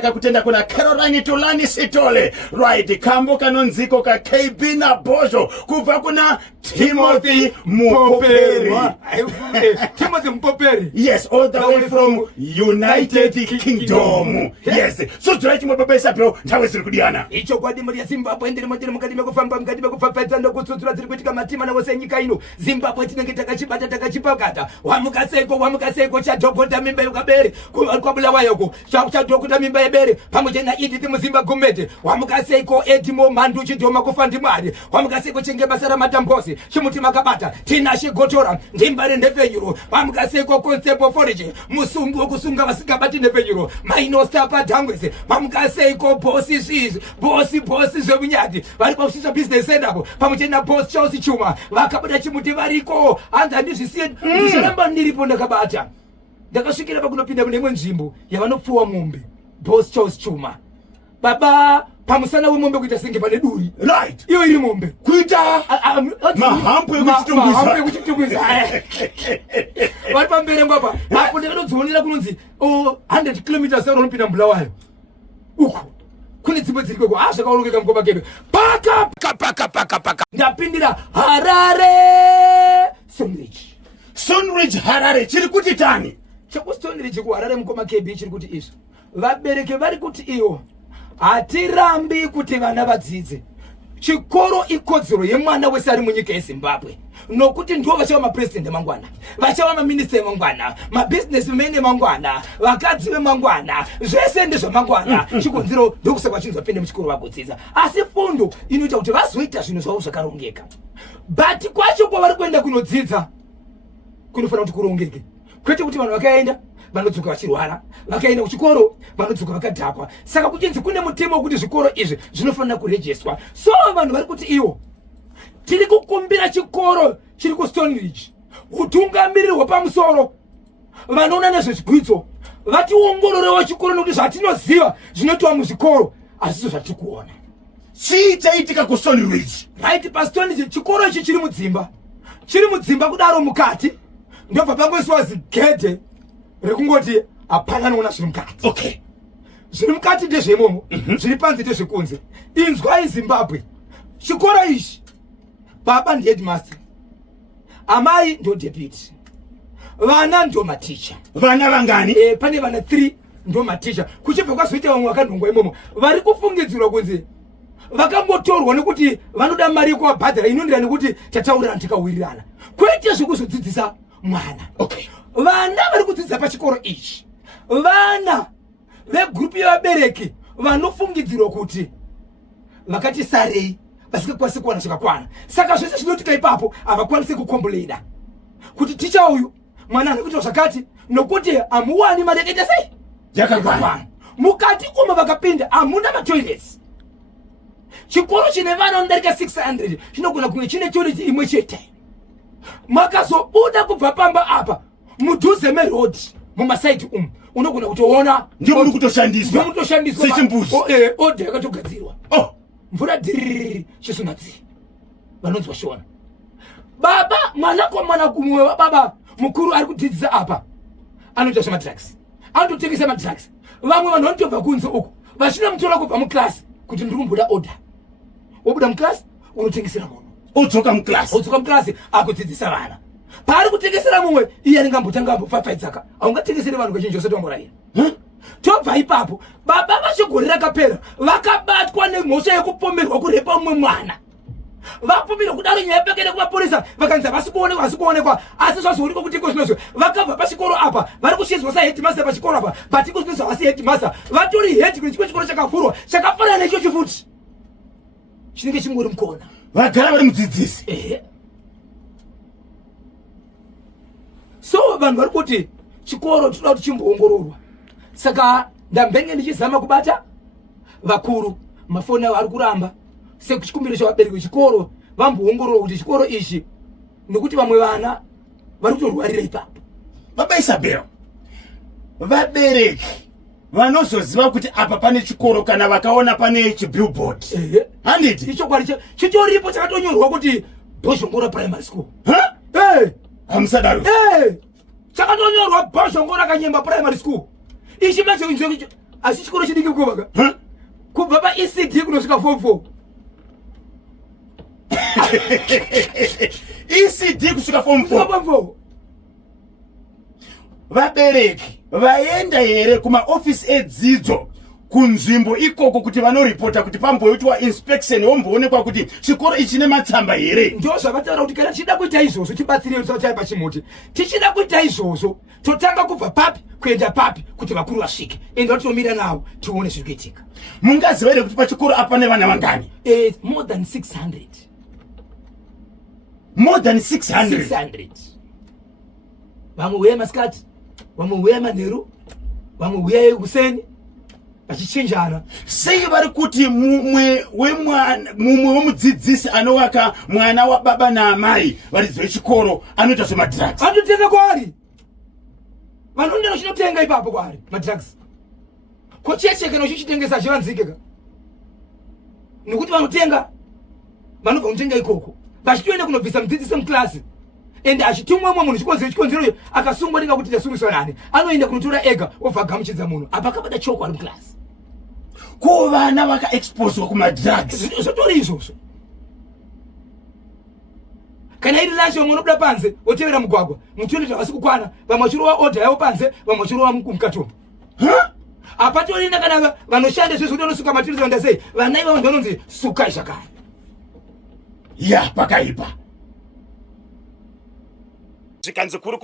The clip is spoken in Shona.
Kutenda kuna Caroline Tulani Sitole, right, kambo kanonziko ka KB na Bosho, kuva kuna Timothy Mpoperi. Timothy Mpoperi. Yes, all the way from United Kingdom. Yes. So try to mababesa bro, tawe sirikudiana. Icho kwa dimu ya Zimbabwe ndiri motiri mukadime kufamba ndo kutsutsura tiri kuitika matima na wose nyika ino. Zimbabwe tinenge takachibata takachipakata. Wamukaseko cha dhokota mimba yokabere. Kwa bulawa yoko. Cha dhokota mimba yebere. Pamoja na Edith Muzimba Gumede. Wamukaseko Edimo Mandu chidoma kufandi mwari. Wamukaseko chenge basara matambosi. Chimutima kabata. Tinashe gotora. Ndimbare ndefenyuro. Wamukaseko concept of origin. Musungu okusunga vasikabati ndefenyuro. Maino stapa dhangwese. Wamukaseko bosi zvemunyati. Vari pausisa business center apo. Pamoja na boss Chelsea Chuma. Vakabata chimuti variko. Anza ndizvisiye. Ndisaramba ndiripo ndakabata. Ndakasvikira pakunopinda mune imwe nzvimbo yavanopfuwa mombe. Boss Chelsea Chuma. Baba pamusana wemombe kuita senge pane duri. Right. Iyo iri mombe. Kuita mahampu ekuchitumbuza. Vari pambere ngwapa. Apo ndinodzionera kunonzi 100 kilometers unopinda Bulawayo. Uko. Kune dzimwe dziri kweko zvakaonekeka mukoma kebe. Paka. Ndapindira Harare. Stonebridge Harare chiri kuti tani. Chaku Stonebridge ku Harare mukoma kebe chiri kuti izvo. Vabereki vari kuti iyo hatirambi kuti vana vadzidze. Chikoro ikodzero yemwana wese ari munyika yeZimbabwe. Nokuti ndo vachava mapresident mangwana, vachava maminister mangwana, mabusinessmen mangwana, vakadzi vemangwana, zvese ndezvo mangwana. Chikonzero ndokusaka chinzopinde muchikoro vagodzidza. Asi fundo inoita kuti vazoita zvinhu zvavo zvakarongeka. But kwacho kwavari kuenda kunodzidza kunofanira kuti kurongeke. Kwete kuti vanhu vakaenda vanodzoka vachirwara, vakaenda kuchikoro vanodzoka vakadhakwa. Saka kuchinzi kune mutemo wekuti zvikoro izvi zvinofanira kurejistwa. So vanhu vari kuti iwo tiri kukumbira chikoro chiri kuStonebridge, utungamiriri hwepamusoro, vanoona nezvezvigwitso vationgororewo chikoro nokuti zvatinoziva zvinoitwa muzvikoro hazvo zvatiri kuona. Chii chaitika kuStonebridge? Right, paStonebridge chikoro ichi chiri mudzimba kudaro mukati ndobva pangoiswa zigedhe rekungoti hapana noona zviri mukati. Okay. Zviri mukati ndezveimomo, zviri panze ndezvekunze. Inzwai Zimbabwe, chikoro ichi baba ndi headmaster, amai ndo deputy, vana ndo maticha. Vana vangani? Pane vana 3 ndo maticha. Kuchibva kwazoita vamwe vakandongwa imomo vari kufungidzirwa kunzi vakambotorwa nekuti vanoda mari yekuvabhadhara inondira nekuti tataurirana tikawirirana, kwete zvekuzodzidzisa mwana. Okay. Vana vari kudzidza pachikoro ichi vana vegrupu yevabereki vanofungidzirwa kuti vakati sarei vasingakwanisi kuwana zvakakwana. Saka zvese zvinoitika ipapo havakwanisi kukomboleda kuti ticha uyu mwana ari kuita zvakati nokuti hamuwani mari yakaita sei yakakwana. Mukati umo vakapinda hamuna matoilets. Chikoro chine vana vanodarika 600 chinogona kunge chine toilet imwe chete. Makazobuda kubva pamba apa mudhuze meroad mumasaiti unogona kutoona ndio muri kutoshandiswa sechimbuzi. Odha yakatogadzirwa. Mvura dhiriri chisunatsi vanonzwa shona. Baba mwana kumwe wababa mukuru ari kudzidzisa apa anoita zvemadrugs, anototengesa madrugs. Vamwe vanhu vanotobva kunze uko vachinomutora kubva muklasi kuti ndiri kumboda order. Wobuda muklasi unotengesera munhu, odzoka muklasi akudzidzisa vana. Paari kutengesera mumwe iye ringambotanga ambopfapfaidzaka, haungatengeseri vanhu kachinji usati wamborayira. Tobva ipapo baba vachigore rakapera vakabatwa nemhosva yekupomerwa kurepa mumwe mwana. Vapomerwa kudaro nyaya pakaenda kumaporisa vakanzi havasi kuonekwa. Asi zvazoonekwa kuti iko zvinozvo vakabva pachikoro apa vari kushedzwa saheadmaster pachikoro apa, but iko zvinozvo havasi headmaster, vatori head kune chimwe chikoro chakavhurwa chakafanana nechocho futi chinenge chingori mukona. Vagara vari mudzidzisi. So vanhu vari kuti chikoro tinoda kuti chimboongororwa. Saka ndambenge ndichizama kubata vakuru, mafoni avo ari kuramba sekuchikumbiro chavabereki vechikoro vamboongororwa kuti chikoro ichi nokuti vamwe vana vari kutorwarira ipapo. Baba Isabel, vabereki vanozoziva kuti apa pane chikoro kana vakaona pane chibillboard. Handiti ichokwadi chitoripo chakatonyorwa kuti Bhoshongora Primary School. Hamusadaro. Chakatonyorwa Bhoshongora Kanyemba Primary School. Ichi manje asi chikoro chidiki kubaga kubva pa ECD kunosvika form 4 ECD kusvika form 4 vabereki vaenda here kumaofisi edzidzo kunzvimbo ikoko kuti vanoripota kuti pamboitwa inspection womboonekwa kuti chikoro ichi chine matsamba here. Ndo zvavataura kuti kana tichida kuita izvozvo tibatsirei tisachaya pachimuti. Tichida kuita izvozvo totanga kubva papi kuenda papi kuti vakuru vasvike ende vatomira navo tione zviri kuitika. Mungaziva here kuti pachikoro apa nevana vangani? More than 600. More than 600. 600. Vamwe uya masikati, vamwe uya manheru, vamwe uya kuseni vachichinjana. Sei vari kuti mumwe wemudzidzisi anovaka mwana wababa naamai varidzi vechikoro anoita zvemadrugs? Anotenga kwaari. Vanonda nochinotenga ipapo kwaari madrugs. Kochecheke nochichitengesa achivanzikeka. Nokuti vanotenga vanobva kutenga ikoko. Vachitoenda kunobvisa mudzidzisi muklasi. Ende achitumwa munhu chikonzero akasungwa ndika kuti chasungiswa nani. Anoenda kunotora ega obva gamuchidza munhu. Apa akabata choko ari muklasi. Ko vana vakaexposwa kumadrugs. Zvotori izvozvo. Kana iri lunch vamwe vanobuda panze votevera mugwagwa mutoneta vasi kukwana vamwe vachirova order yavo panze vamwe vachirova mukatombo. Apatorina kana vanoshanda zvezvekuti vanosuka matirizi vanda sei vana iva vanhu vanonzi sukai zvakare. Ya pakaipa. Zvikanzi kuri